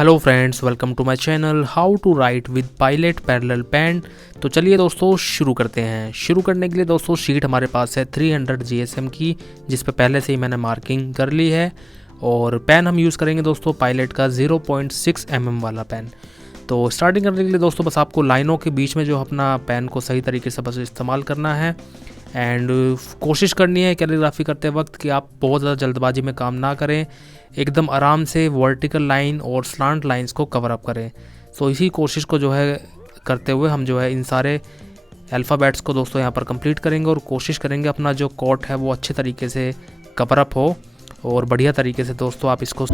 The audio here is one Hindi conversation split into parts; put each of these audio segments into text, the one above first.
Hello friends, welcome to my channel how to write with pilot parallel pen. तो चलिए दोस्तों शुरू करते हैं। शुरू करने के लिए दोस्तों शीट हमारे पास है 300 GSM की, जिस पे पहले से ही मैंने मार्किंग कर ली है। और पेन हम यूज़ करेंगे दोस्तों पायलट का 0.6 mm वाला पेन। तो स्टार्टिंग करने के लिए दोस्तों बस आपको लाइनों के बीच में जो अपना पेन को सही तरीके से बस इस्तेमाल करना है। एंड कोशिश करनी है कैलीग्राफी करते वक्त कि आप बहुत ज़्यादा जल्दबाजी में काम ना करें, एकदम आराम से वर्टिकल लाइन और स्लांट लाइंस को कवर अप करें। सो इसी कोशिश को जो है करते हुए हम जो है इन सारे अल्फ़ाबेट्स को दोस्तों यहाँ पर कंप्लीट करेंगे और कोशिश करेंगे अपना जो कोट है वो अच्छे तरीके से कवर अप हो और बढ़िया तरीके से दोस्तों आप इसको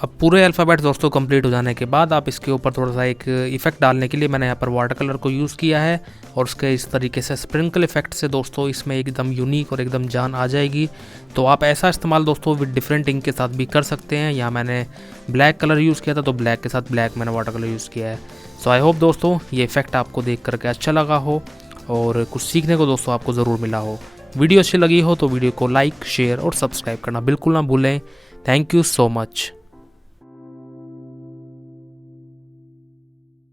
अब पूरे अल्फ़ाबेट दोस्तों कंप्लीट हो जाने के बाद आप इसके ऊपर थोड़ा सा एक इफ़ेक्ट डालने के लिए मैंने यहाँ पर वाटर कलर को यूज़ किया है और उसके इस तरीके से स्प्रिंकल इफेक्ट से दोस्तों इसमें एकदम यूनिक और एकदम जान आ जाएगी। तो आप ऐसा इस्तेमाल दोस्तों विद डिफरेंट इंक के साथ भी कर सकते हैं। यहाँ मैंने ब्लैक कलर यूज़ किया था तो ब्लैक के साथ ब्लैक मैंने वाटर कलर यूज़ किया है। सो आई होप दोस्तों ये इफेक्ट आपको देख करके अच्छा लगा हो और कुछ सीखने को दोस्तों आपको ज़रूर मिला हो। वीडियो अच्छी लगी हो तो वीडियो को लाइक, शेयर और सब्सक्राइब करना बिल्कुल ना भूलें। Thank you so much.